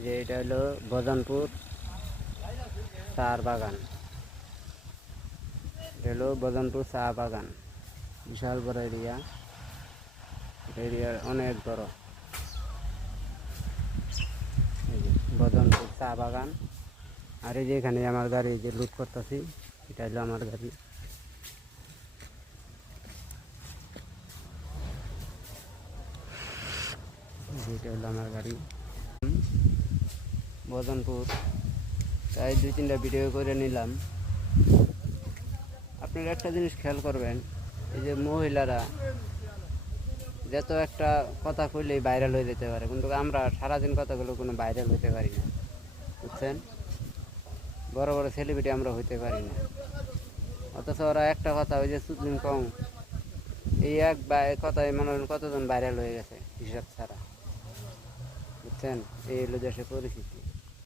এই যে এটা হলো বদনপুর চার বাগান। এটা হলো বদনপুর চা বাগান, বিশাল বড় এরিয়া, এরিয়া অনেক বড়। এই যে বদনপুর চা বাগান। আর এই যে এখানে আমার গাড়ি যে লুট করতেছি, এটা হলো আমার গাড়ি। এটা হলো আমার গাড়ি বদনপুর। তাই 2-3টা ভিডিও করে নিলাম। আপনারা একটা জিনিস খেয়াল করবেন, এই যে মহিলারা যত একটা কথা কইলেই ভাইরাল হয়ে যেতে পারে, কিন্তু আমরা সারাদিন কথাগুলো কোনো ভাইরাল হতে পারি না, বুঝছেন? বড় বড় সেলিব্রিটি আমরা হইতে পারি না, অথচ ওরা একটা কথা, ওই যে সুতলিং কং, এই এক কথায় মনে হয় কতজন ভাইরাল হয়ে গেছে হিসাব ছাড়া, বুঝছেন? এই হলো দেশের পরিস্থিতি।